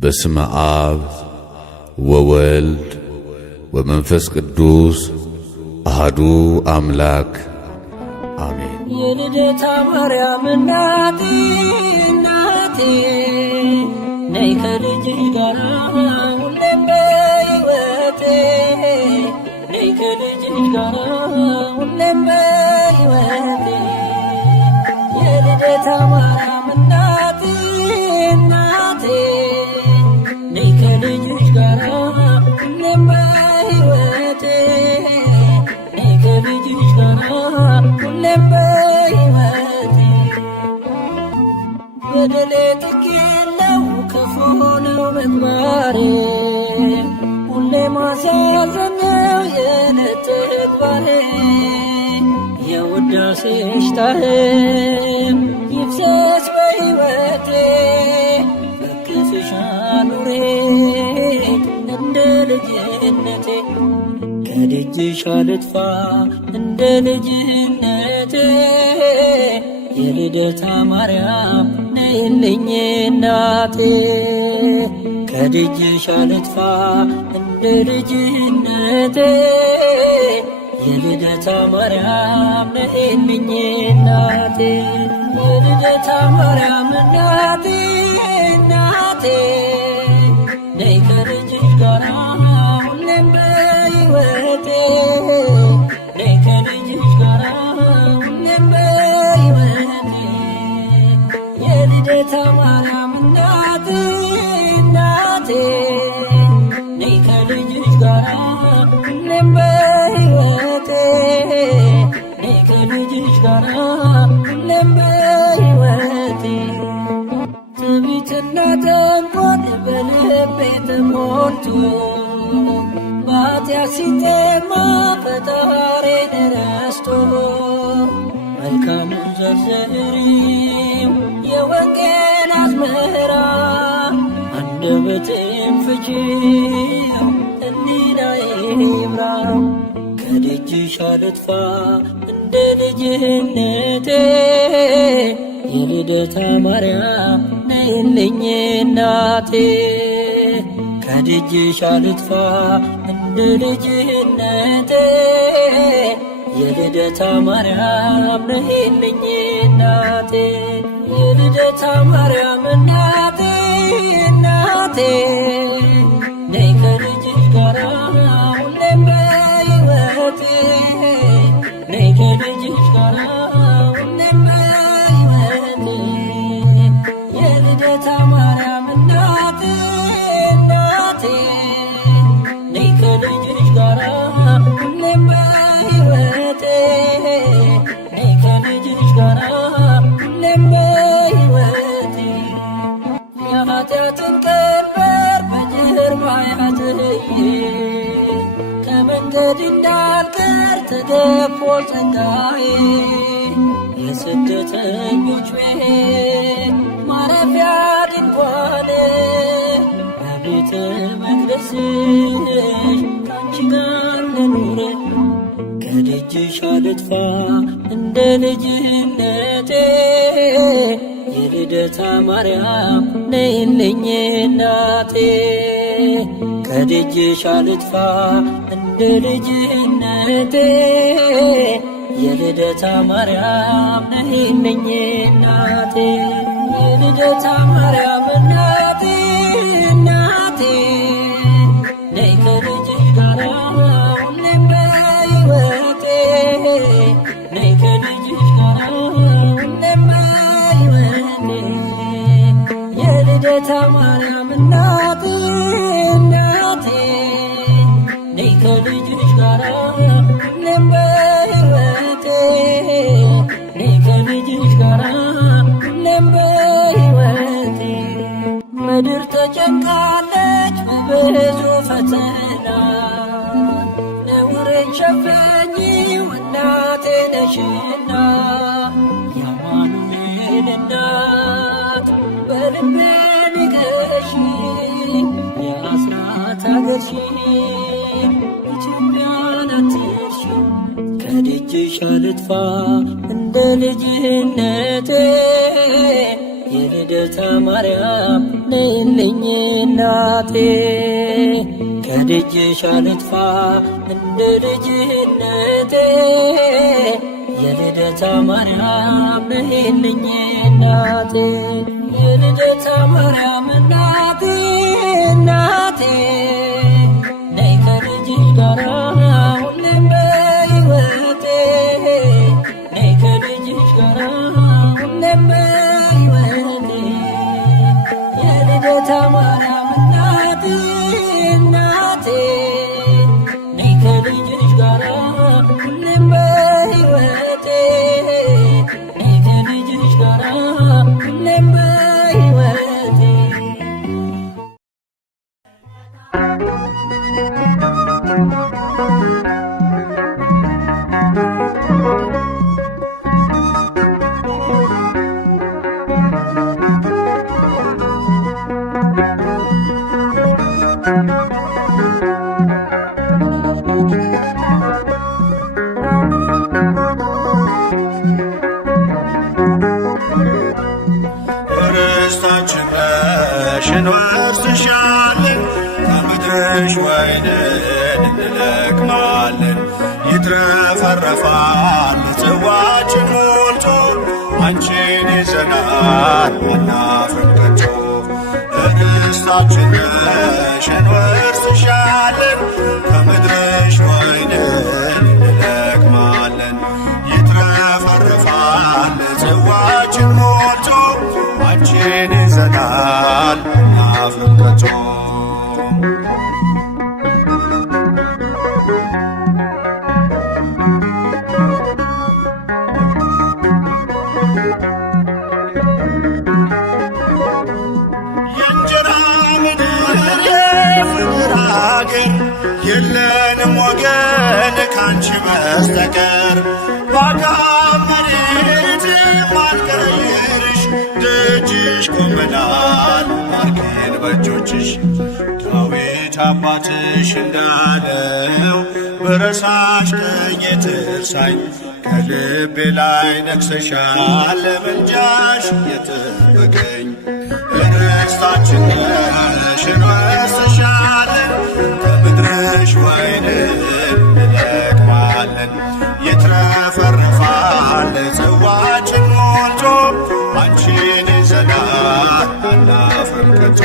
በስመ አብ ወወልድ ወመንፈስ ቅዱስ አሐዱ አምላክ አሜን። የልደታ ማርያም እናቴ ነይ ከልጅሽ ጋር ሁሌም በሕይወቴ ነይ ከልጅሽ ጋር ሁሌም በሕይወቴ የልደታ ማርያም እናቴ ነይ ከልጅሽ ጋር ሁሌም በሕይወቴ ነይ ከልጅሽ ጋር ሁሌም በሕይወቴ በደሌ ጥቂለው ክፉ ነው ምግባሬ ሁሌ ማሳዘን ነው የዕለት ተግባሬ የውዳሴሽ ጣዕም ይፍሰስ በሕይወቴ በክፍሽ አኑሬ እንደ ልጅነቴ ከደጅሽ አልጥፋ እንደ ልጅነቴ የልደታ ማርያም ነይልኝ እናቴ ከደጅሽ አልጥፋ እንደ ልጅነቴ የልደታ ማርያም ነይልኝ እናቴ የልደታ ማርያም እናቴ ነይ ከልጅሽ ጋር ሁሌም በሕይወቴ ነይ ከልጅሽ ጋር ሁሌም በሕይወቴ የልደታ ማርያም እናቴ ነይ ከልጅሽ ጋር ሁሌም በሕይወቴ ነይ ከልጅሽ ጋር ሁሌም በሕይወቴ ትዕቢትና ተንኮል በልቤ ተሞልቶ በኃጢአት ሲጠማ ፈጣሪን ረስቶ መልካሙን ዘርዝሪው የወንጌል አዝመራ አንደበቴን ፍቺው ሕሊናዬ ይብራ ከደጅሽ አልጥፋ እንደ ልጅነቴ የልደታ ማርያም ነይልኝ እናቴ ከደጅሽ አልጥፋ እንደ ልጅነቴ የልደታ ማርያም ነይልኝ እናቴ የልደታ ማርያም እናቴ ነይ ከልጅሽ ጋር ሁሌም በሕይወቴ ነይ ከልጅሽ ጋር ሁሌም በሕይወቴ የልደታ ማርያም እናቴ ነይ ከልጅሽ ጋር ሁሌም በሕይወቴ ነይ ከልጅሽ ጋር ሁሌም በሕይወቴ የኃጢአትን ቀንበር በጀርባ ያዝዬ ከመንገድ እንዳልቀር ተገፎ ጸጋዬ የስደተኞች ቤት ማረፊያ ድንኳን በቤተ መቅደስሽ ካንቺ ጋር ልኑር ከደጅሽ አልጥፋ እንደ ልጅነቴ የልደታ ማርያም ነይልኝ እናቴ ከደጅሽ አልጥፋ እንደ ልጅነቴ የልደታ ማርያም ነይልኝ እናቴ የልደታ ማርያም እናቴ ነይ ከልጅሽ ጋር ሁሌም በሕይወቴ ነይ ከልጅሽ ጋር ሁሌም በሕይወቴ የልደታ ማርያም እናቴ ነይ ከልጅሽ ጋር ሁሌም በሕይወቴ ነይ ከልጅሽ ጋር ሁሌም በሕይወቴ ምድር ተጨንቃለች በብዙ ፈተና ነውሬን ሸፈኚው እናቴ ነሽና የአማኑኤል እናት በልቤ ንገሺ የአስራት አገርሽን ኢትዮጵያን አትርሺ ከደጅሽ አልጥፋ እንደ ልጅነቴ የልደታ ማርያም ነይልኝ እናቴ ከደጅሽ አልጥፋ እንደ ልጅነቴ የልደታ ማርያም ነይልኝ እናቴ የልደታ ማርያም እናቴ እናቴ ነይ ከልጅሽ ጋራ ሁሌም በሕይወቴ ነይ ከልጅሽ ጋራ ሁሌም በሕይወቴ የልደታ ማርያም እናቴ እናቴ ነይ ከልጅሽ ጋራ ሁሌም በሕይወቴ ነይ ከልጅሽ ጋራ ሁሌም በሕይወቴ ርስታችን ነሽ እንወርስሻለን ከምድርሽ ወይንን እንለቅማለን ይትረፈረፋል ጽዋችን ሞልቶ አንቺን ይዘናል አናፍርም ከቶ ርስታችን ነሽ እንወርስሻለን ከምድርሽ ወይንን እንለቅማለን ይትረፈረፋል ጽዋችን ሞልቶ አንቺን ይዘናል አናፍርም ከቶ የእንጀራ ምድር የፍቅር አገር የለንም ወገን ካንቺ በስተቀር ባዳም መሬት ማልቀይርሽ ደጅሽ ቆመናል ባርኪን በእጆችሽ ዳዊት አባትሽ እንዳለው በረሳሽ ቀኝ ትርሳኝ ከልቤ ላይ ነግሰሻል ለምልጃሽ የጠበቀኝ ርስታችን ነሽ እንወርስሻለን ከምድርሽ ወይንን እንለቅማለን ይትረፈረፋል ጽዋችን ሞልቶ አንቺን ይዘናል አናፍርም ከቶ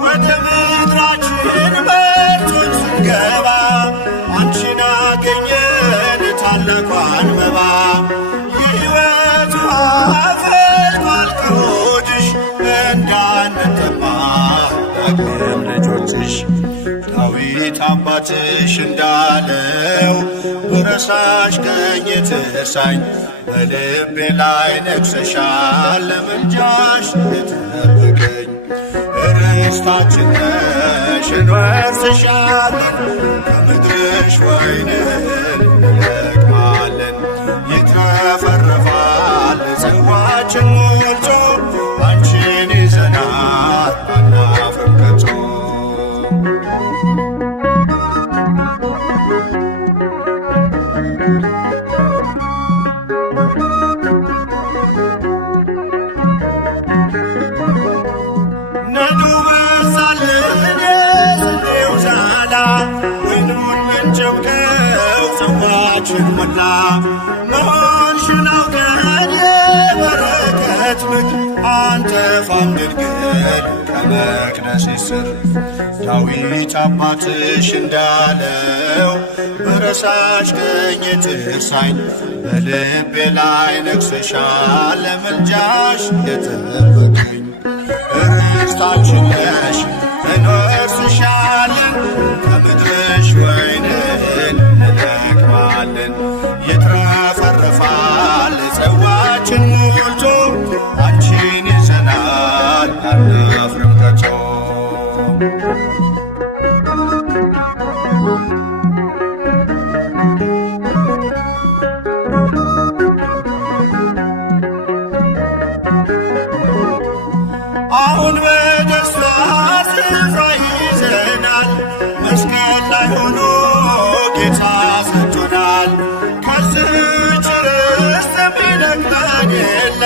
ወደ ምድራችን በርቶን ስንገባ አንቺን አገኘን ታላቋን መባ የሕይወት ውሃ ፈልቋል ከሆድሽ እንዳንጠማ ዳግም ልጆችሽ ዳዊት አባትሽ እንዳለው ብረሳሽ ቀኝ ትርሳኝ በልቤ ላይ ነግሰሻል ለምልጃሽ የጠበቀኝ ርስታችን ነሽ እንወርስሻለን ከምድርሽ ወይንን እንለቅማለን ይትረፈረፋል ጽዋችን ሞልቶ አንቺን ይዘናል አናፍርም ከቶ ነዱ በዛልን የስንዴው ዛላ ወይኑን ምንጨብቀው ጽዋችን ሞላ መሆንሽን አውቀን የበረከት ምድር አንጠፋም ድንግል ከመቅደስሽ ስር ዳዊት አባትሽ እንዳለው በረሳሽ ቀኝ ትርሳኝ በልቤ ላይ ነግሰሻል ለምልጃሽ የጠበቀኝ ርስታችን ነሽ እንወርስሻለን ከምድርሽ ወይንን እንለቅማለን ይትረፈረፋል ጽዋችን ሞልቶ አንቺን ይዘናል አናፍርም ከቶ አሁን በደስታ ስፍራ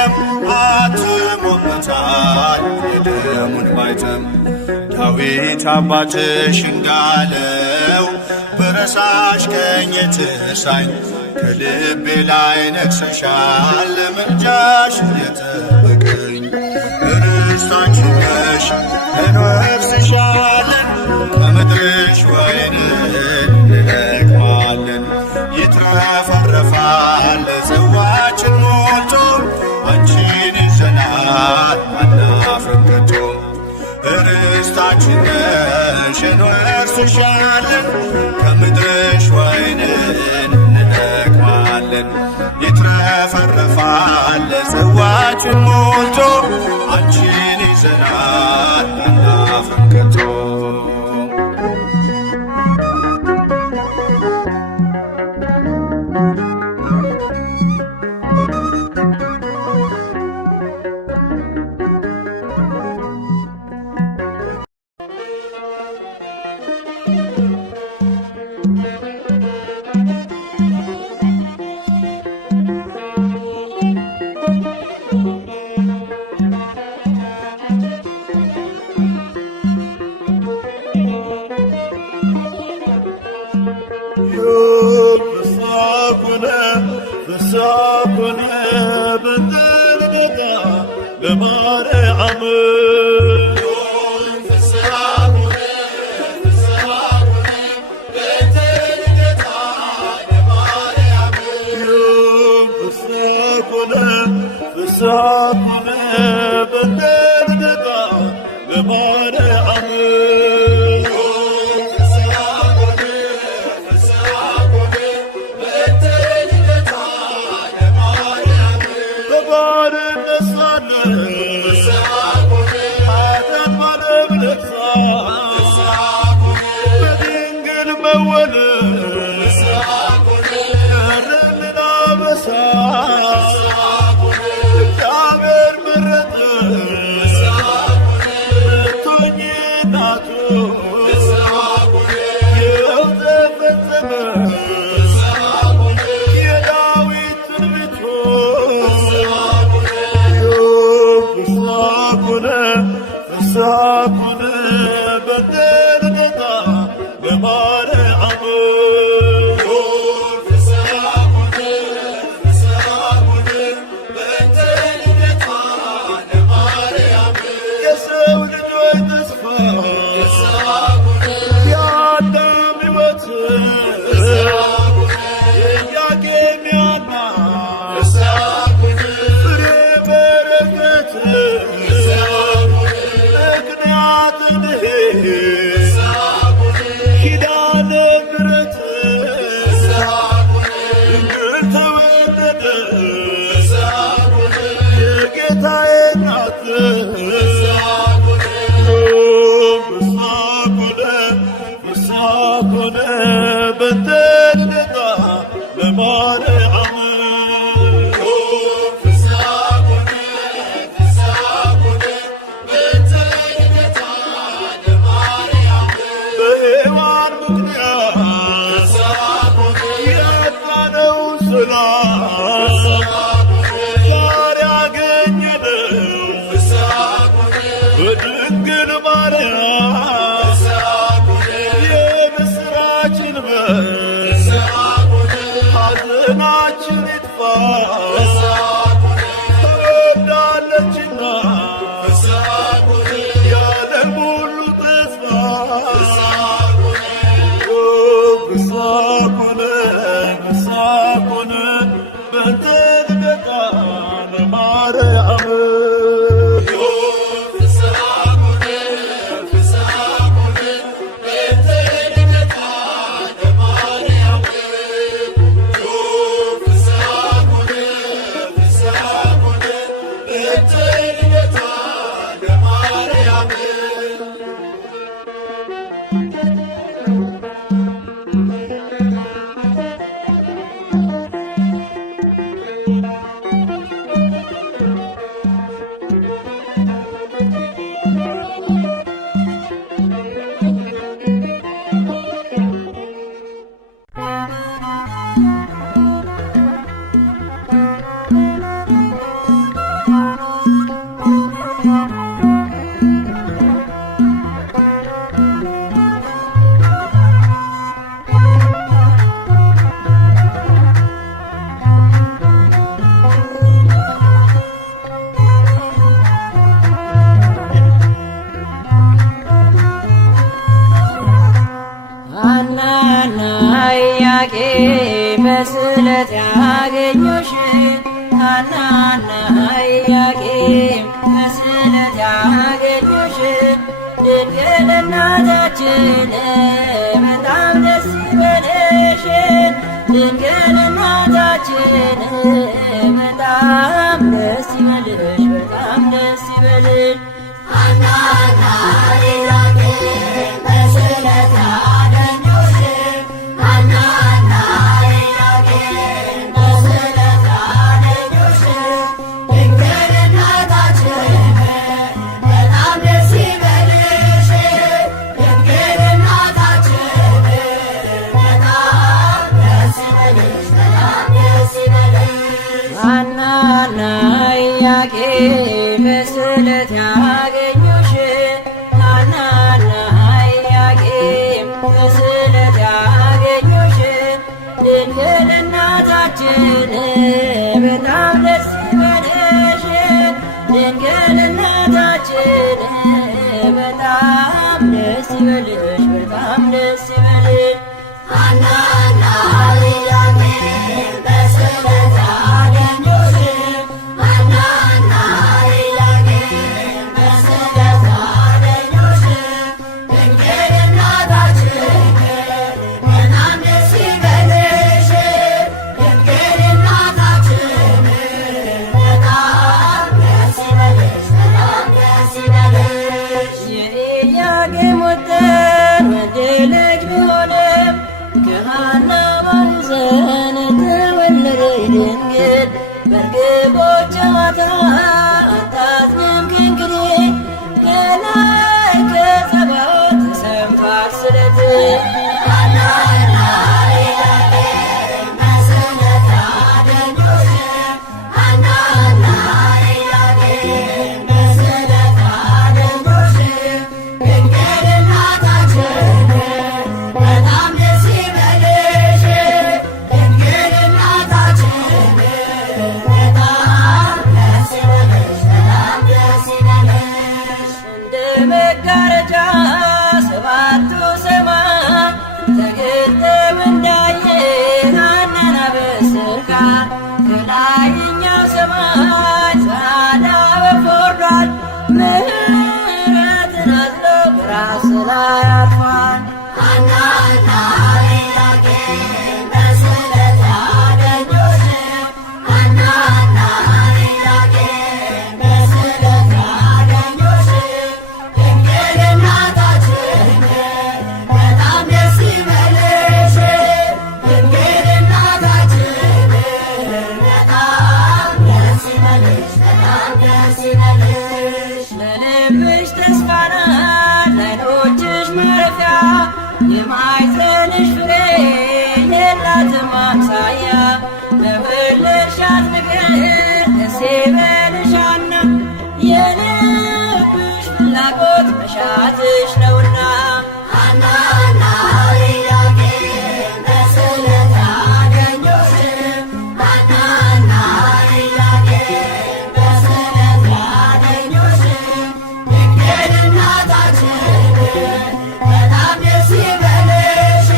ደም አትሞበታል የደሙን ማይተም ዳዊት አባትሽ እንዳለው በረሳሽ ቀኝ ትርሳኝ ከልቤ ላይ ነግሰሻል ምልጃሽ የጠበቀኝ ርስታችን ነሽ እንወርስሻለን ከምድርሽ ወይንን እንለቅማለን ይትረፈረፋል ጽዋችን ሞልቶ አንቺን ይዘናል አናፍርም ከቶ ርስታችን ነሽ እንወርስሻለን ከምድርሽ ወይንን እንለቅማለን ይትረፈረፋል ጽዋችን ሞልቶ አንቺን ይዘናል አናፍርም ከቶ ፍሳኩነ በንደልደታ ለማርያም ፍሳኩነ በንደልደታ ለማርያም ፍሳኩነ በንደልደታ ለማርያም የሰው ልጆች ተስፋ የአዳም ሕይወት የኢያቄም ያና ፍሬ በረከት ኪዳነ ምሕረት ድንግል ተወለደ የጌታዬ እናት ፍሳኩነ በንደልደታ ለማርያም በሔዋን ምክንያት ያጣነው ሰላም ዛሬ አገኘነው በድንግል ማርያም የምስራችን በር ሐዘናችን ይጥፋ ተወልዳለችና የዓለም ሁሉ ተስፋ ፍሳኩነ በንደልደታ ለማርያም ኢያቄም በስዕለት ያገኙሽ ሐናና ኢያቄም በስዕለት ያገኙሽ ድንግል እናታችን በጣም ደስ ይበልሽ ድንግል እናታችን በጣም ደስ ይበልሽ በጣም ደስ ይበልሽ ሐናና ኢያቄም በስዕለት ያገኙሽ ሐናና ኢያቄም በስዕለት ያገኙሽ ድንግል እናታችን በጣም ደስ ይበልሽ ድንግል እናታችን በጣም ደስ ይበልሽ በጣም ደስ ይበልሽ ሐናና ኢያቄም በስዕለት ያገኙሽ ሐናና ኢያቄም በስዕለት ያገኙሽ ድንግል እናታችን በጣም ደስ ይበልሽ ድንግል እናታችን በጣም ደስ ይበልሽ በጣም ደስ ይበልሽ ሐናና ኢያቄም በስዕለት ያገኙሽ ሐናና ኢያቄም በስዕለት ያገኙሽ ድንግል እናታችን በጣም ደስ ይበልሽ ድንግል እናታችን በጣም ደስ ይበልሽ በጣም ደስ ይበልሽ የኢያቄም ወጥር ወንድ ልጅ ቢሆንም ከሐና ማኅፀን ተወለደች ድንግል በርግቦች ጨዋታ አታዝንም ከእንግዲህ ከላይ ከጸባዖት ተሰምቷል ስለት ሐናና ኢያቄም በስዕለት ያገኙሽ ሐናና ኢያቄም በስዕለት ያገኙሽ ድንግል እናታችን በጣም ደስ ይበልሽ ድንግል እናታችን በጣም ደስ ይበልሽ በጣም ደስ ይበልሽ እንደ መጋረጃ ሰባቱ ሰማይ ተገልጠው እንዳየን ሐናን በስጋ ከላይኛው ሰማይ ጸዓዳ ወፍ ወርዷል ምሕረትን አዝሎ በራስ ላይ አርፏል ሐናና ኢያቄም በስዕለት ያገኙሽ ሐናና ኢያቄም በስዕለት ያገኙሽ ድንግል እናታችን በጣም ደስ ይበልሽ ድንግል እናታችን በጣም ደስ ይበልሽ በጣም ደስ ይበልሽ ለልብሽ ተስፋ ናት ለዓይኖችሽ ማረፊያ የማኅፀንሽ ፍሬ የላትም አምሳያ በወለድሻት ነገር ደስ ይበልሽ ሐና የልብሽ ፍላጎት መሻትሽ ነውና ሐናና ኢያቄም በስዕለት ያገኙሽ ሐናና ኢያቄም በስዕለት ያገኙሽ ድንግል እናታችን በጣም ደስ ይበልሽ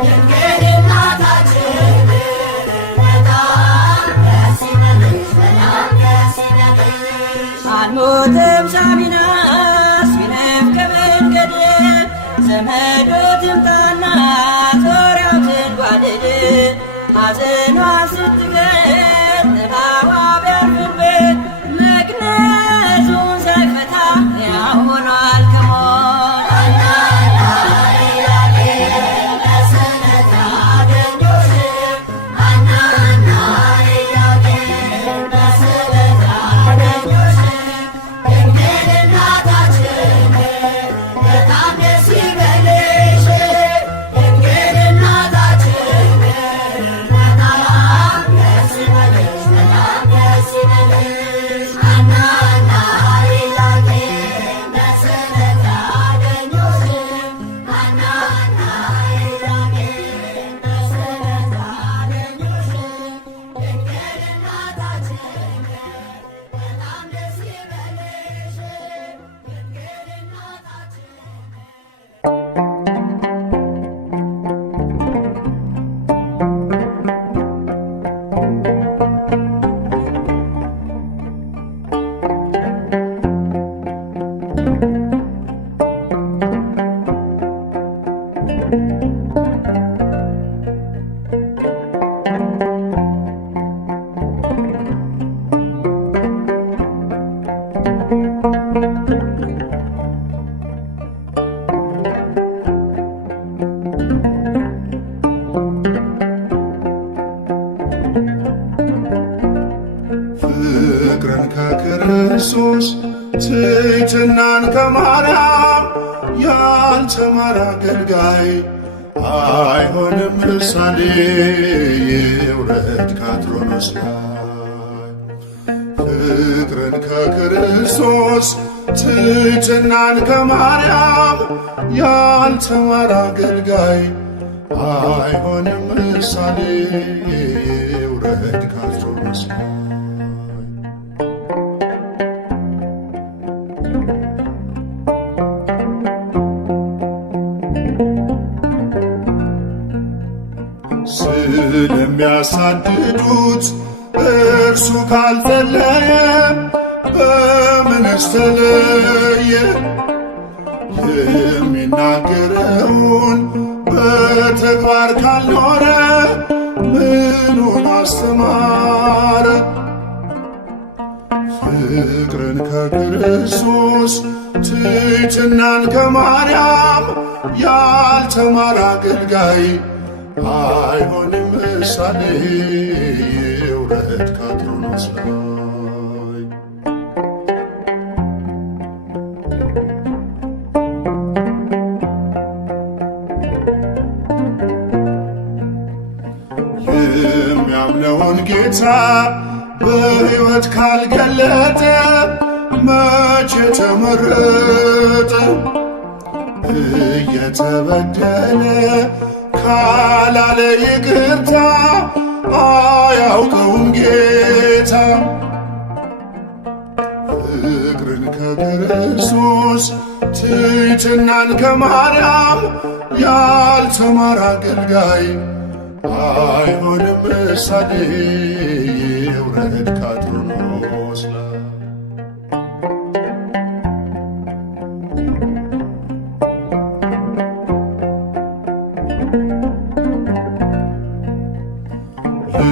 ድንግል እናታችን በጣም ደስ ይበልሽ በጣም ደስ ይበልሽ አልሞተም ሳሚናስ ቢነፍቅ መንገድ ዘመዶ ትምጣና ዙሪያው ትንጓደድ ሐዘኗን ስትገልጥ እባቧ ቢያርፍበት መግነዙን ሳይፈታ ሕያው ሆኗል ከሞት ሐናና ኢያቄም በስዕለት ያገኙሽ ሐናና ኢያቄም በስዕለት ያገኙሽ ድንግል እናታችን በጣም ደስ ይበልሽ ድንግል እናታችን በጣም ፍቅርን ከክርስቶስ ትሕትናን ከማርያም ያልተማረ አገልጋይ አይሆንም ምሳሌ ይውረድ ከአትሮኖስ ላይ። ፍቅርን ከክርስቶስ ትሕትናን ከማርያም ያልተማረ አገልጋይ አይሆንም ምሳሌ ይውረድ ከአትሮኖስ ላይ። ስለሚያሳድዱት እርሱ ካልጸለየ በምንስ ተለየ? የሚናገረውን በተግባር ካልኖረ ምኑን አስተማረ? ፍቅርን ከክርስቶስ ትሕትናን ከማርያም ያልተማረ አገልጋይ አይሆንም ምሳሌ ይውረድ ከአትሮኖስ ላይ። የሚያምነውን ጌታ በሕይወት ካልገለጠ መቼ ተመረጠ? እየተበደለ ካላለ ይቅርታ አያውቀውም ጌታ። ፍቅርን ከክርስቶስ ትሕትናን ከማርያም ያልተማረ አገልጋይ አይሆንም ምሳሌ ይውረድ ከአትሮኖስ ላይ።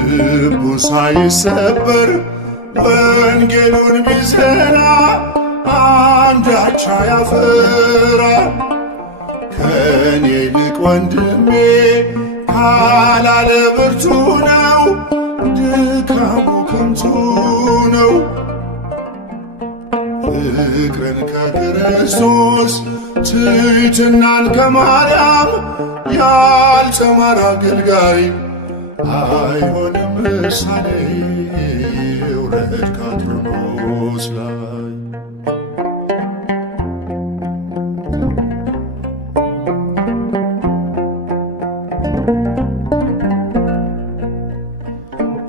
ልቡ ሳይሰበር ወንጌሉን ቢዘራ አንዳች አያፈራ። ከኔ ይልቅ ወንድሜ ካላለ ብርቱ ነው፣ ድካሙ ከንቱ ነው። ፍቅርን ከክርስቶስ ትሕትናን ከማርያም ያልተማረ አገልጋይ አይሆንም ምሳሌ ይውረድ ከአትሮኖስ ላይ።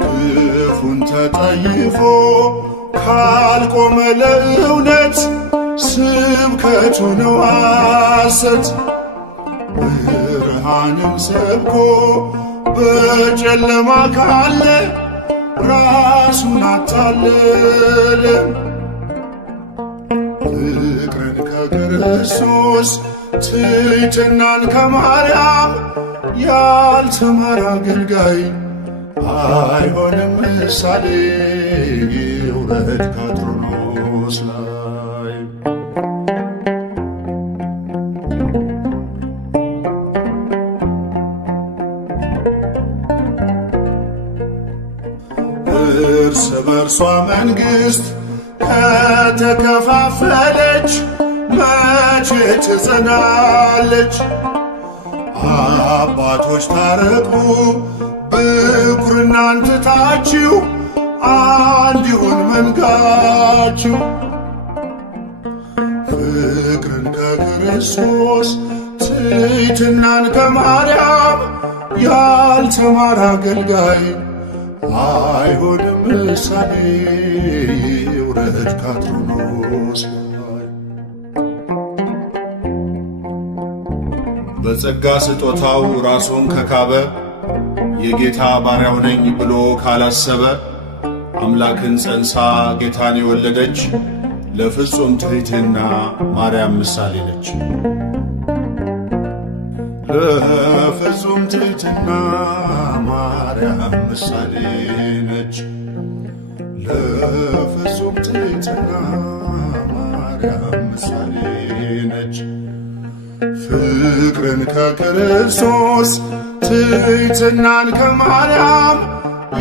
ክፉን ተጠይፎ ካልቆመ ለእውነት ስብከቱ ነው ሐሰት። ብርሃንን ሰብኮ በጨለማ ካለ ራሱን አታለለ። ፍቅርን ከክርስቶስ ትሕትናን ከማርያም ያልተማረ አገልጋይ አይሆንም ምሳሌ ይውረድ ከአትሮኖስ ላይ። እርስ በርሷ መንግሥት ከተከፋፈለች መቼ ትጸናለች? አባቶች ታረቁ ብኩርናን ትታችሁ አንድ ይሁን መንጋችሁ። ፍቅርን ከክርስቶስ ትሕትናን ከማርያም ያልተማረ አገልጋይ አይሆንም ምሳሌ ይውረድ ከአትሮኖስ ላይ። በጸጋ ስጦታው ራሱን ከካበ የጌታ ባሪያው ነኝ ብሎ ካላሰበ አምላክን ጸንሳ ጌታን የወለደች ለፍጹም ትሕትና ማርያም ምሳሌ ነች። ለፍጹም ትሕትና ማርያም ምሳሌ ነች። ለፍጹም ትሕትና ማርያም ምሳሌ ነች። ፍቅርን ከክርስቶስ ትሕትናን ከማርያም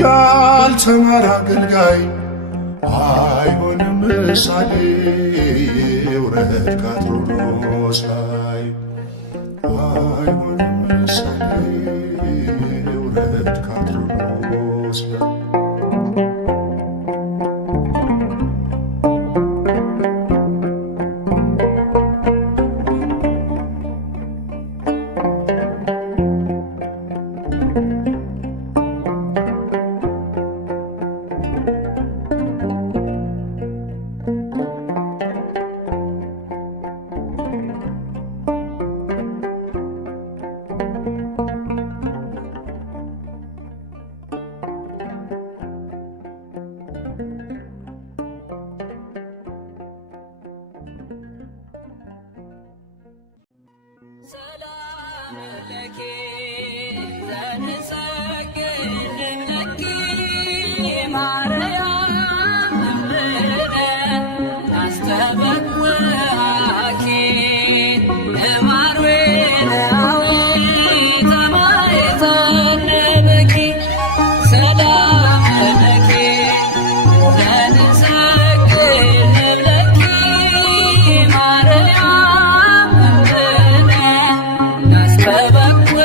ያልተማረ አገልጋይ አይሆንም ምሳሌ። ውረድ ከአትሮኖስ ላይ አይሆንም ምሳሌ። ውረድ ከአትሮኖስ ላይ ሰላም ለኪ ዘንሰግድ ለኪ ማርያም እምነ አስተበኩዓኪ እማኑኤላዊ ተማይተነብኪ ሰላም ለኪ ዘንሰግድ ለኪ ማርያም እምነ አስተበኩዓኪ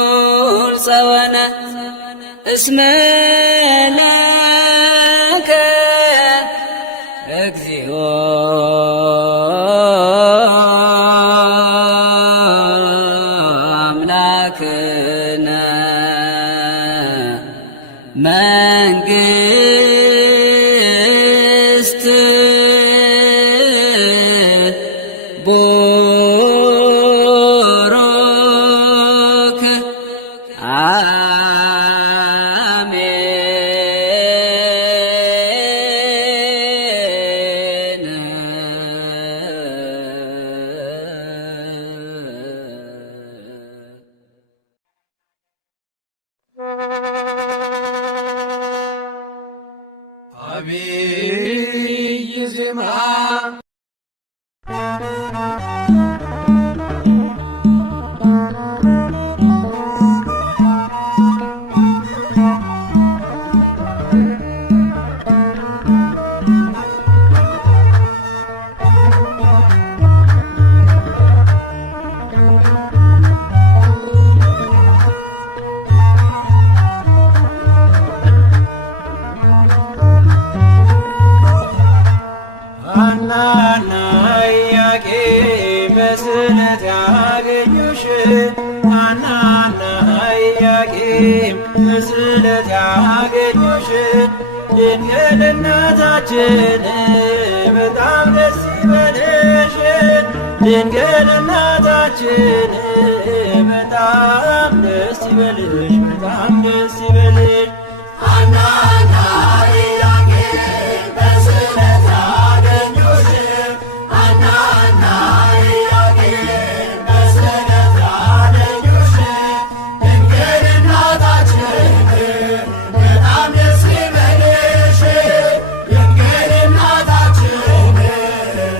ኩልፀወነ እስመ ለከ እግዚኦ አምላክነ መንግሥት ቡሩክ አሜን። አብይ ዜማ ሐናና ኢያቄም በስዕለት ያገኙሽ ሐናና ኢያቄም በስዕለት ያገኙሽ ድንግል እናታችን በጣም ደስ ይበልሽ ድንግል እናታችን በጣም ደስ ይበልሽ በጣም ደስ ይበልሽ ሐናና ኢያቄም በስዕለት ያገኙሽ ሐናና ኢያቄም በስዕለት ያገኙሽ ድንግል እናታችን በጣም ደስ ይበልሽ ድንግል እናታችን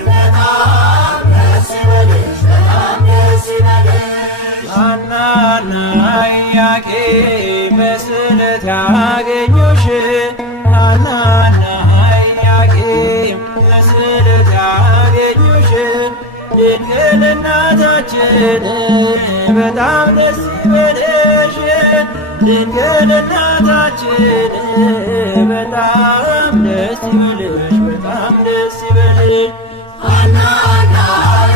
በጣም ደስ ይበልሽ በጣም ደስ ይበልሽ ሐናና ኢያቄም በስዕለት ያገኙሽ ሐናና ኢያቄም በስዕለት ያገኙሽ ድንግል እናታችን በጣም ደስ ይበልሽ ድንግል እናታችን በጣም ደስ ይበልሽ በጣም ደስ ይበልሽ ሐናና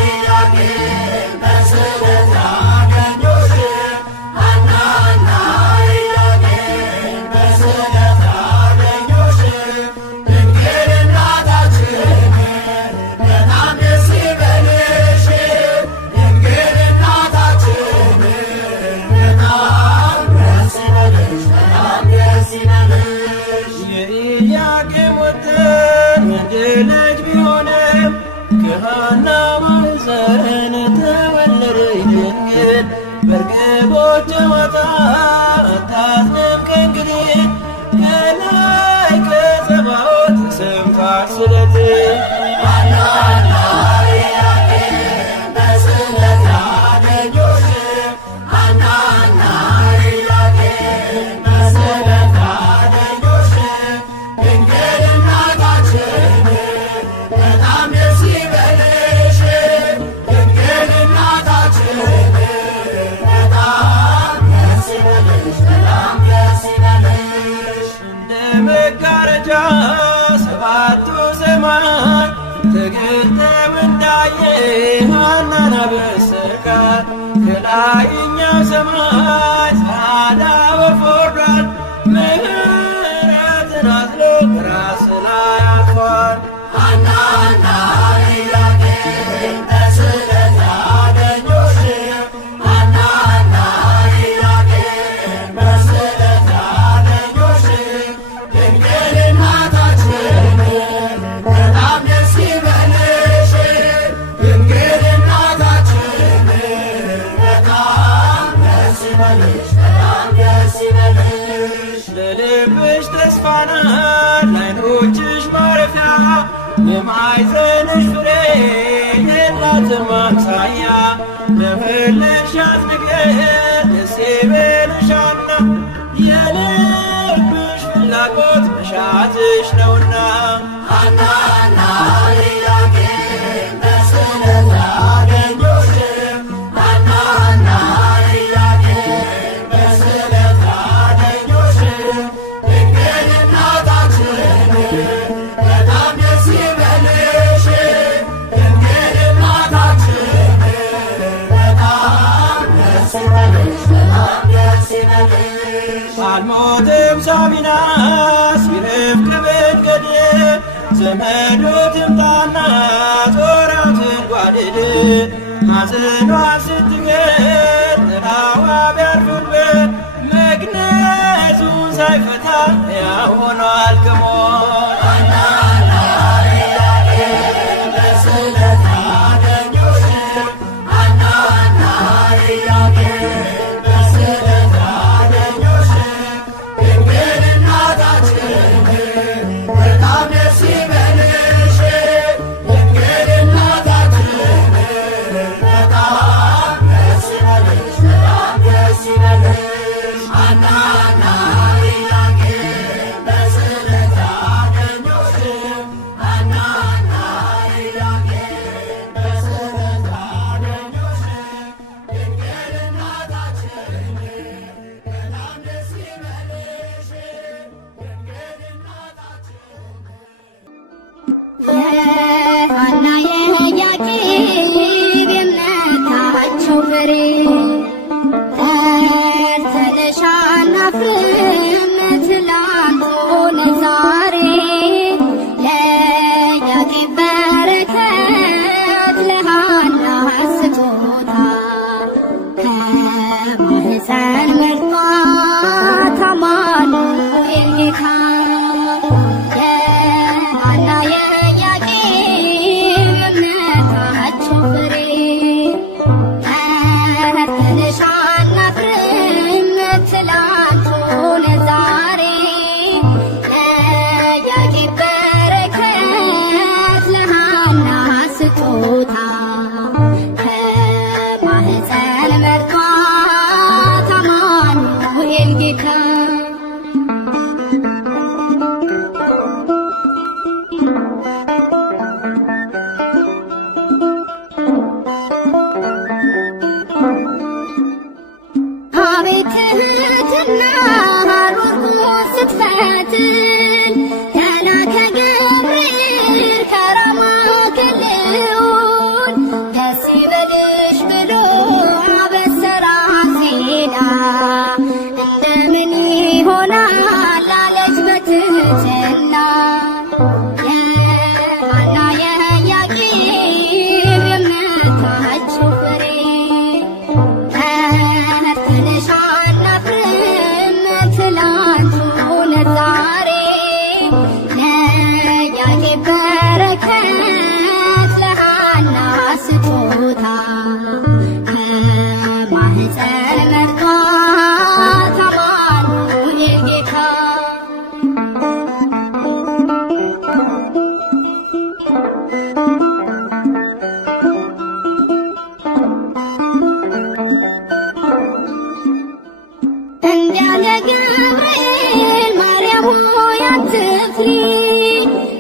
ኢያቄም በስዕለት ያገኙሽ ሐናና ኢያቄም በስዕለት ያገኙሽ ድንግል እናታችን በጣም ደስ ይበልሽ ድንግል እናታችን በጣም ደስ ይበልሽ በጣም ደስ ይበልሽ የኢያቄም ወጥን ወንድ ልጅ ቢሆንም ከሐና ማኅፀን ተወለደች ድንግል በርግቦች ጨዋታ አታዝንም ከእንግዲህ ከላይ ከጸባዖት ሰምቷል ስለትህ ሐናና ኢያቄም በስዕለት ያገኙሽ ሐናና ኢያቄም በስዕለት ያገኙሽ ድንግል እናታችን በጣም ደስ ይበልሽ ድንግል እናታችን በጣም ደስ ይበልሽ በጣም ደስ ይበልሽ እንደ መጋረጃ ሰባቱ ሰማይ ተገልጠው እንዳየ ሐናን አበሰራት ከላይኛው ሰማይ ጻዕዳ ወፍ ወርዷል ምሕረትን አዝሎ ራስ ላይ አርፏል ሐናና ኢያቄም በስዕለት ያገኙሽ ሐናና ኢያቄም በስዕለት ያገኙሽ ድንግል እናታችን በጣም ደስ ይበልሽ ድንግል እናታችን በጣም ደስ ይበልሽ በጣም ደስ ይበልሽ ለልብሽ ተስፋ ናት ለዓይኖችሽ ማረፊያ የማኅፀንሽ ፍሬ የላትም አምሳያ ለወለድሻት ነገር ደስ ይበልሽ ሐና አልሞትም ሳሚናስ ቢረፍቅ መንገድ ዘመዱ ትምጣና ጾራትን ጓድድ ሐዘኗ ስትገር ጥላዋ ቢያርፍበት መግነዙን ሳይፈታ ሕያው ሆኗል ከሞት ሐና የኢያቄም የእምነታቸው ፍሬ ተርተነሻል አፍርም ትላንት ሆነ ዛሬ ለኢያቄም በረከት ለሐና ስጦታ ከማኅፀን መርጧት አማኑኤል ጌታ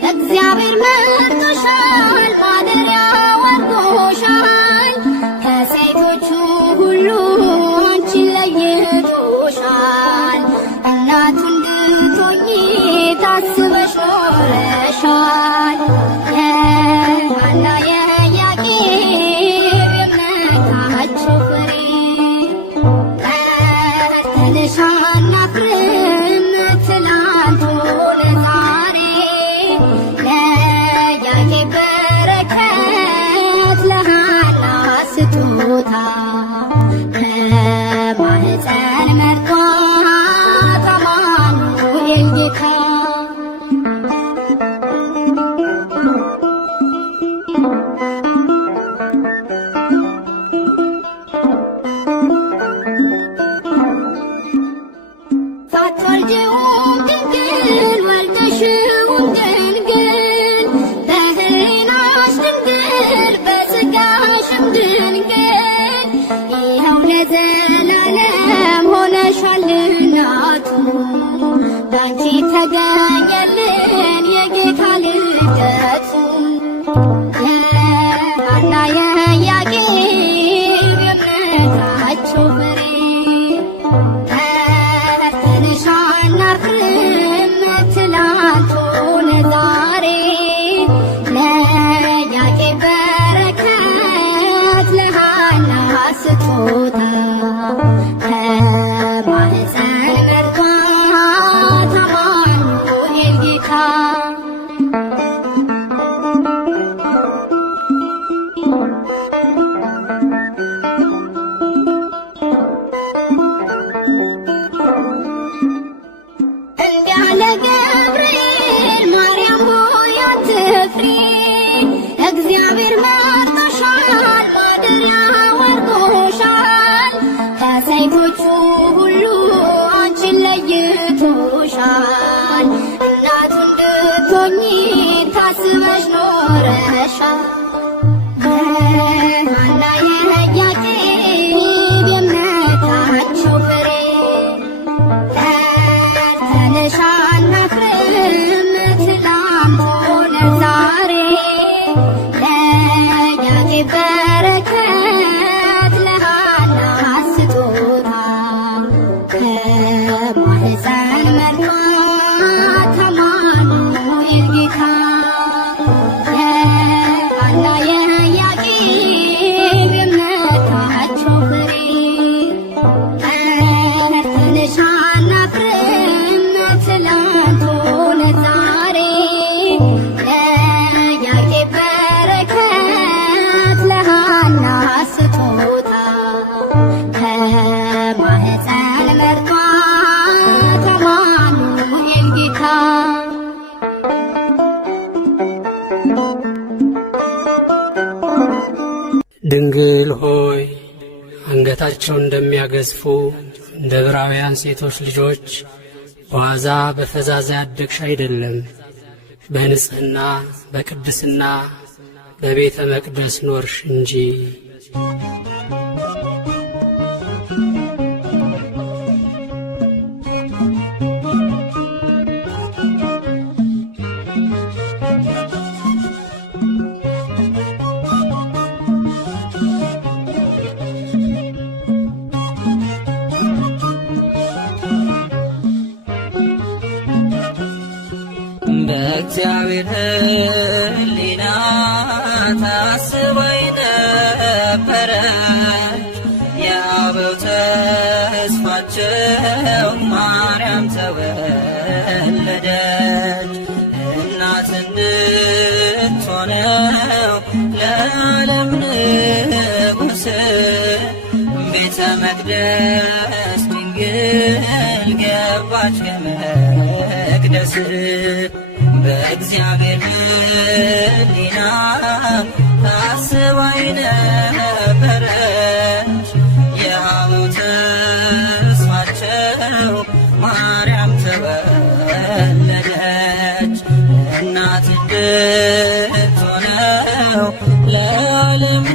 እግዚአብሔር መርጦሻል፣ ማደሪያ አድርጎሻል። ከሴቶቹ ሁሉ አንቺን ለይቶሻል። እናቱ እንድትሆኚ ታስበሽ ኖረሻል። የሐና የኢያቄም የእምነታቸው ፍሬ ተርተነሻል አፍርም ትላንት ሆነ ዛሬ ለኢያቄም በረከት ለሐና ስጦታ ከማኅፀን መርጧት አማኑኤል ጌታ ሳትወልጂውም ድንግል ወልደሽውም ድንግል በሕሊናሽ ድንግል በሥጋሽም ድንግል ይኸው ለዘላለም ሆነሻል እናቱ ባንቺ ተገኘልን የጌታ ልደቱ የሐና የኢያቄም የእምነታቸው ፍሬ ተርተነሻል አፍርም ትላንት ሆነ ዛሬ ለኢያቄም በረከት ለሐና ስጦታ ከማኅፀን መርቷት አማኑኤል ጌታ እንዲያለ ገብርኤል ማርያም ሆይ አትፍሪ፣ እግዚአብሔር መርጦሻል፣ ማደሪያ ወርዶሻል። ከሴቶቹ ሁሉ አንቺን ለይቶሻል። እናቱ እንድትሆኚ ታስበሽ ኖረሻል። ሐና የኢያቄም የእምነታቸው ፍሬ ተነሽ አናፍርም ትላንት ሆነ ዛሬ ለኢያቄም በረከት ለሐና ስጦታ ከማኅፀን መርቷት አማኑኤል ጌታ የሐና የኢያቄም የእምነታቸው ፍሬ ተነሽ አናፍርም ትላንት ሆነ ዛሬ ለኢያቄም በረከት ለሐና ስጦታ ከማኅፀን መርቷት አማኑኤል ጌታ ድንግል ሆይ አንገታቸው እንደሚያገዝፉ እንደ ዕብራውያን ሴቶች ልጆች በዋዛ በፈዛዛ ያደግሽ አይደለም። በንጽሕና በቅድስና በቤተ መቅደስ ኖርሽ እንጂ። በእግዚአብሔር ሕሊና ታስባ ነበረች የአበው ተስፋቸው ማርያም ተወለደች። እናት እንድትሆነው ለዓለም ንጉሥ ቤተ መቅደስ ድንግል ገባች ከመቅደስ። በእግዚአብሔር ሕሊና ታስባ ነበረች የአበው ተስፋቸው ማርያም ተወለደች። እናት እንድትሆነው ለዓለም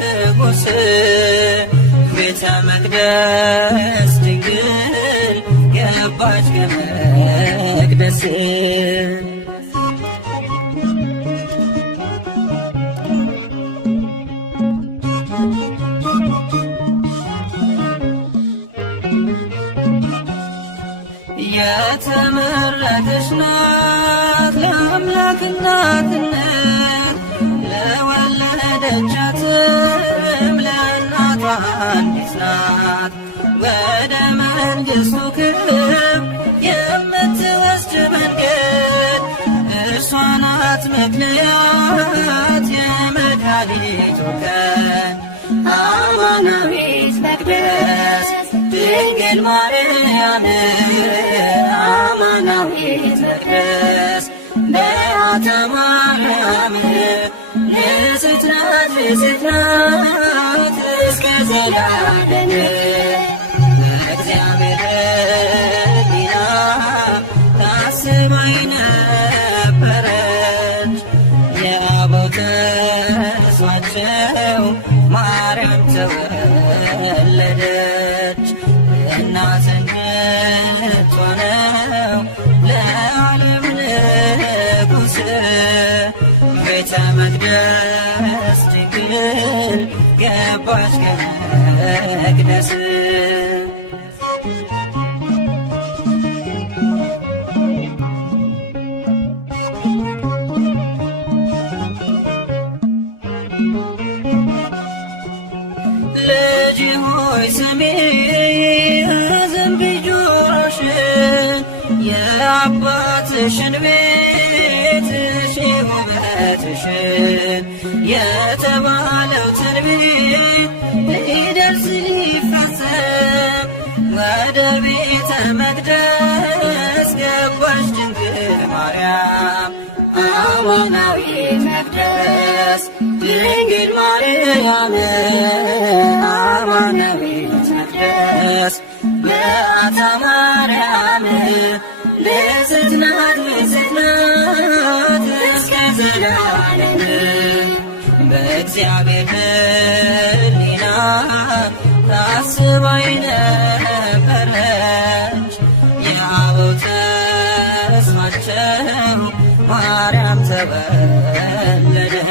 ንጉሥ ቤተ መቅደስ ድንግል ገባች ከመቅደስ። የተመረጠች ናት ለአምላክ እናትነት ለወለደቻትም ለእናቷ አንዲት ናት። ወደ መንግሥቱ ክብር የምትወስድ መንገድ እርሷ ናት ምክንያት የመድኃኒቱ ቀን። አማናዊት መቅደስ ድንግል ማርያም አማናዊት መቅደስ በዓታ ማርያም ንጽሕት ናት ንጽሕት ናት እስከ ዘላለም። በእግዚአብሔር ሕሊና ታስባ ነበረች የአበው ተስፋቸው ማርያም ተወለደች። እናት እንድትሆነው ለዓለም ንጉሥ ቤተ መቅደስ ድንግል ገባች ከመቅደስ። ልጅ ሆይ ስሚ የቤትሽን ውበትሽን የተባለው ትንቢት ሊደርስ ሊፈጸም ወደ ቤተ መቅደስ ገባች ድንግል ማርያም አማናዊት መቅደስ ድንግል ማርያም አማናዊት መቅደስ በዓታ ማርያም ንጽሕት ናት እስከ ዘላለም በእግዚአብሔር ሕሊና ታስባ የነበረች የአበው ተስፋቸው ማርያም ተወለደች።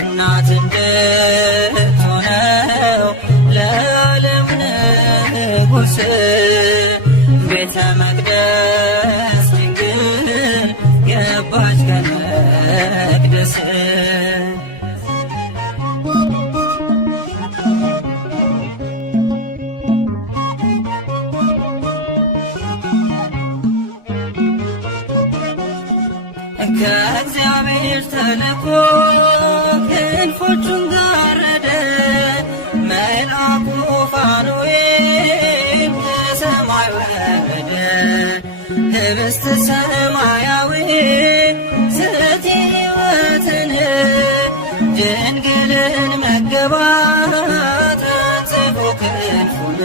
እናት እንድትሆነው ለዓለም ንጉሥ ቤተ መቅደስ ድንግል ገባች ከመቅደስ። ከእግዚአብሔር ተልኮ ክንፎቹን ጋረደ መልአኩ ፋኑኤል ከሰማይ ወረደ። ኅብስተ ሰማያዊ ስእቲ ሕይወትን ድንግልን መገባት ጽፎ ክንፉን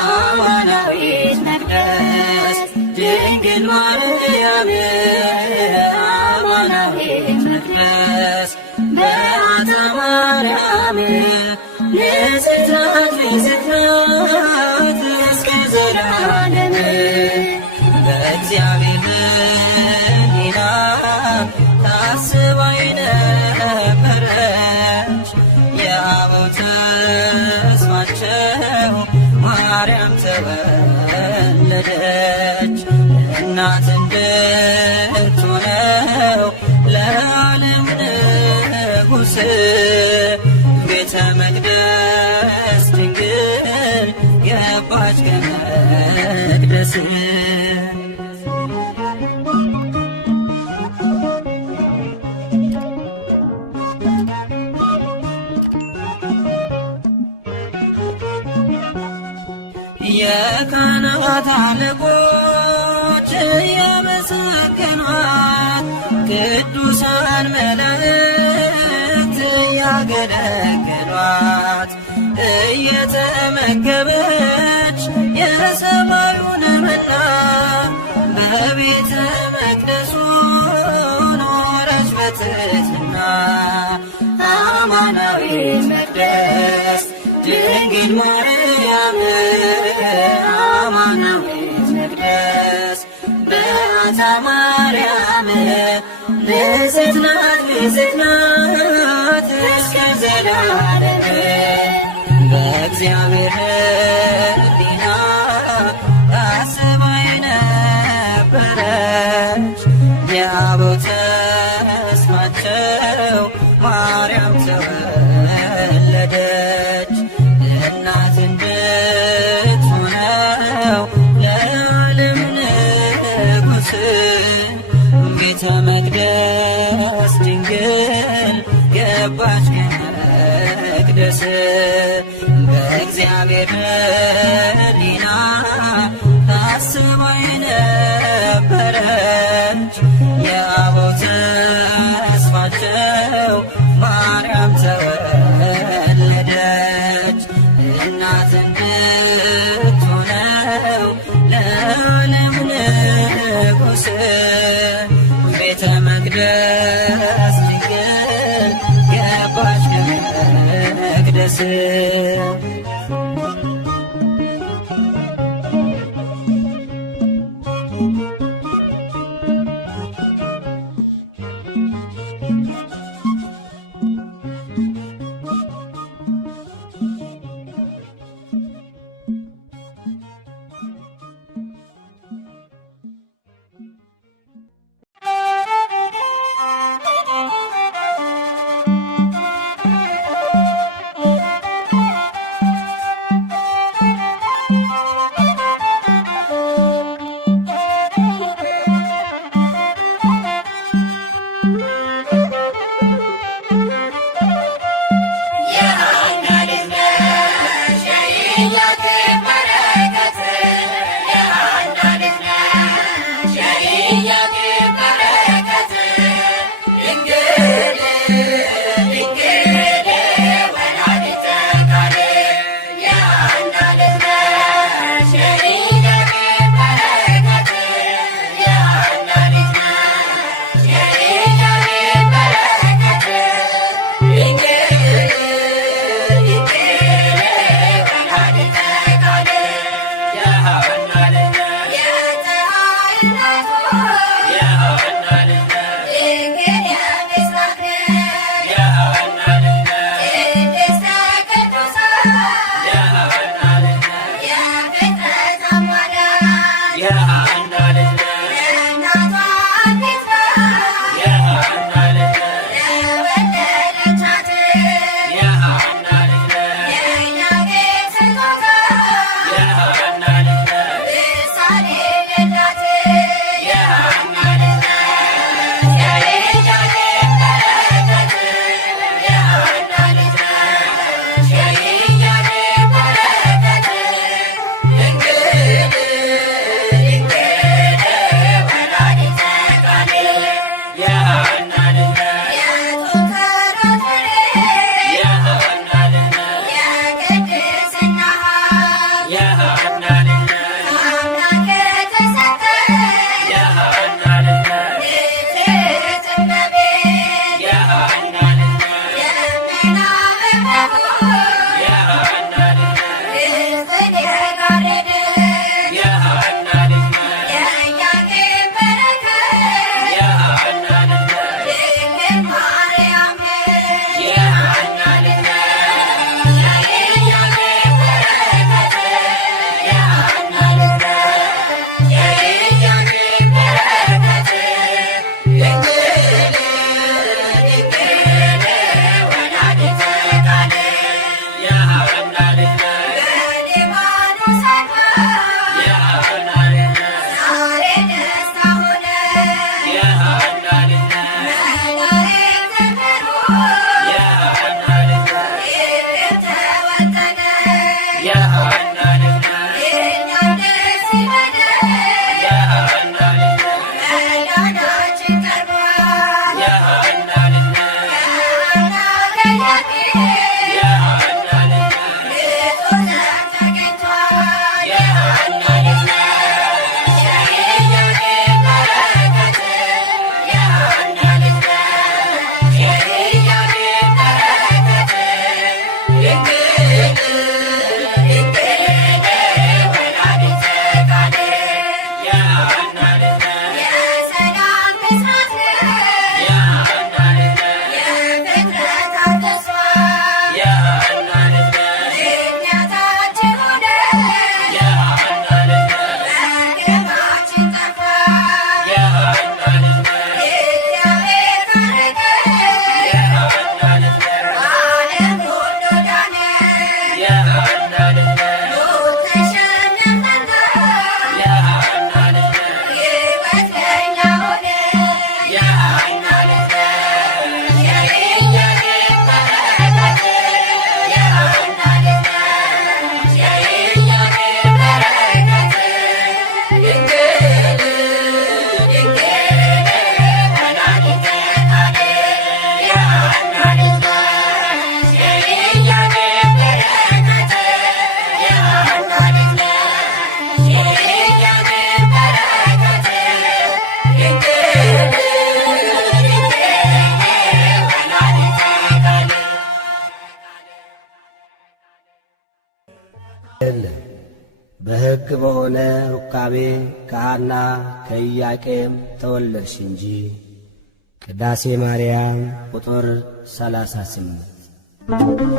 አማናዊት መቅደስ ድንግል ማርያም አማናዊት መቅደስ በዓታ ማርያም ንጽሕት ናት እስከ ዘላለም በእግዚአብሔር ሕሊና ታስባ የነበረች የአበው ተስፋቸው ማርያም ተወለደች። እናት እንድትሆነው ለዓለም ንጉሥ ቤተ መቅደስ ድንግል ገባች ከመቅደስ። የካህናት አለቆች እያመሰገኗት ቅዱሳን መላእክት እያገለገሏት እየተመገበች የሰማዩን መና በቤተ መቅደሱ ኖረች በትሕትና አማናዊት መቅደስ ድንግል ማርያም አማናዊት መቅደስ በዓታ ማርያም ንጽሕት ናት እስከ ዘላለም በእግዚአብሔር ሕሊና ታስባ የነበረች የአበው ተስፋቸው ማርያም ተወለደች። እናት እንድትሆነው ለዓለም ንጉሥ ቤተ መቅደስ ድንግል ገባች ከመቅደስ በእግዚአብሔር ሕሊና ታስባ የነበረች የአበው ተስፋቸው ማርያም ተወለደች። እናት እንድትሆነው ለዓለም ንጉሥ ቤተ መቅደስ ድንግል ገባች ከመቅደስ። በሕግ በሆነ ሩካቤ ከሐና ከኢያቄም ተወለድሽ እንጂ። ቅዳሴ ማርያም ቁጥር 38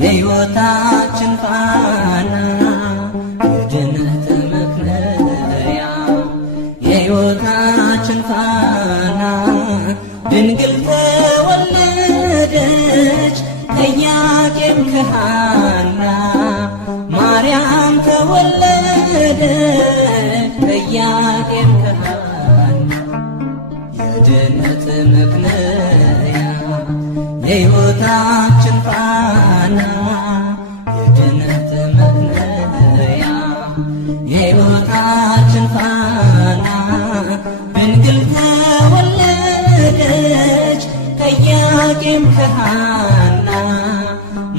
የሕይወታችን ፋና የድነት መክለያ የሕይወታችን ፋና ድንግል ተወለደች ከኢያቄም ከሐና ማርያም ተወለደች ከኢያቄም ከሐና የድነት መክለያ የሕይወታችን ፋና የድነት መክለያ የሕይወታችን ፋና ድንግል ተወለደች ከኢያቄም ከሐና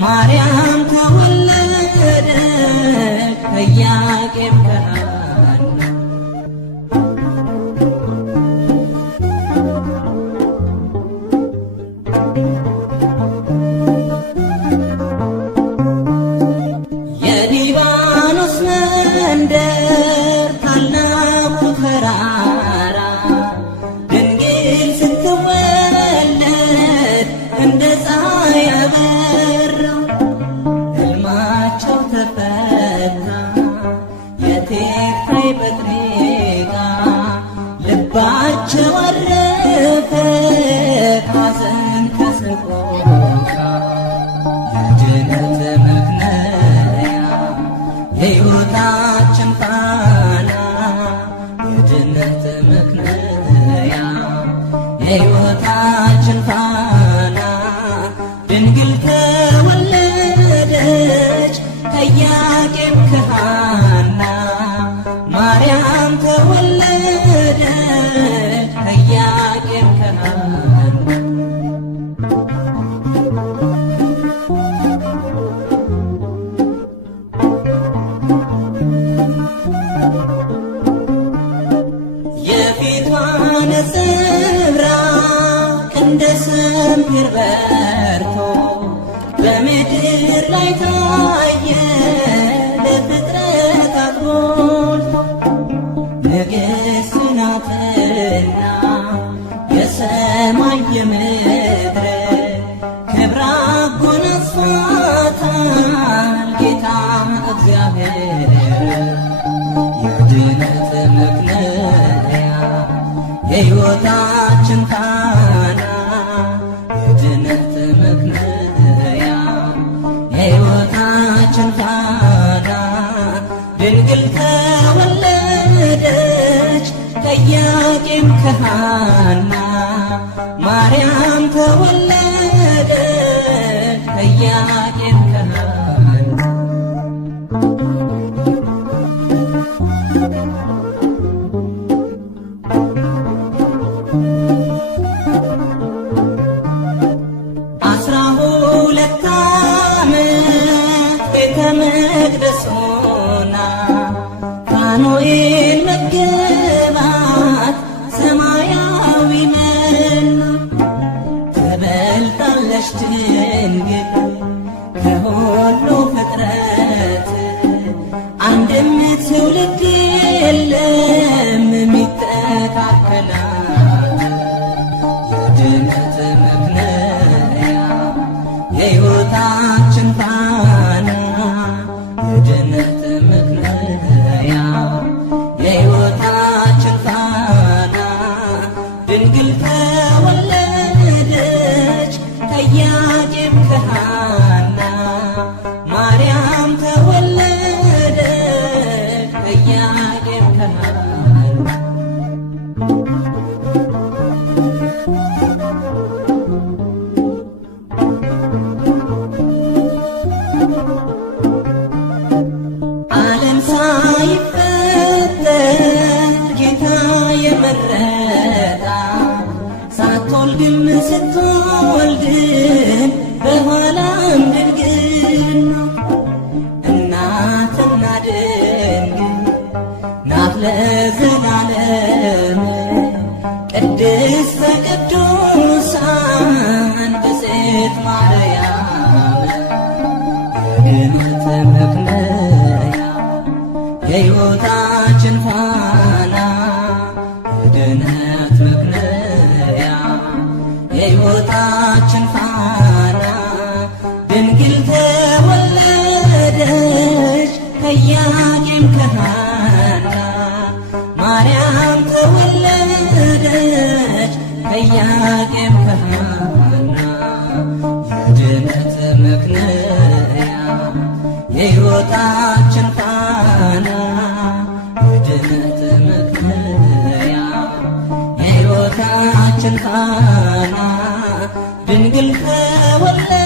ማርያም ተወለደች ከኢያቄም ከሐና መንደር ታላቁ ተራራ ድንግል ስትወለድ እንደ ፀሐይ አበራው ሕልማቸው ተፈታ የቴክታይ በትሬጋ ልባቸው አረፈ ሐዘን ከሰቆቃ የድነት መክለያ የሕይወታችን ፋና የድነት መክለያ የሕይወታችን ፋና ድንግል ተወለደች ከኢያቄም ከሐና ማርያም ተወለደች ከኢያቄም ከሐና እንደ ሰምፔር በርቶ በምድር ላይ ታየ ለፍጥረታት ሞልቶ ንግሥት ናትና የሰማይ የምድር ክብር አጎናጽፏታል ጌታ እግዚአብሔር የድነት ምክንያ የሕይወታችን ፋና የድነት ምክንያ የሕይወታችን ፋና ድንግል ተወለደች ከኢያቄም ከሐና ማርያም ተወለደች ከኢያቄም ከሐና 12 ዓመት ቤተ መቅደስ ሆና ፋኑኤል መገባት ሰማያዊ መና ትበልጣለች ድንግል ከሁሉ ፍጥረት አንድም ትውልድ የለም የሚተካከላት የድነት ምክንያ የሕይወታችን ፋና የድነት ምክንያ የሕይወታችን ፋና ድንግል ተወለደች ከኢያቄም ከሐና ማርያም ተወለደች ከኢያቄም ከሐና ዓለም ሳይፈጠር ጌታ የመረጣ ሳትወልድም ስትወልድም በኋላም ድንግልና እናትና ድንግል ናት ለዘላለም ቅድስተ ቅዱሳን ብፅዕት ማርያም የድነት ምክንያ የሕይወታችን ፋና የድነት ምክንያ የሕይወታችን ፋና ድንግል ተወለደች ከኢያቄም ከሐና ማርያም ተወለደች ከኢያቄም ከሐና የድነት ምክንያ የሕይወታችን ፋና የድነት ምክንያ የሕይወታችን ፋና ድንግል ተወለደች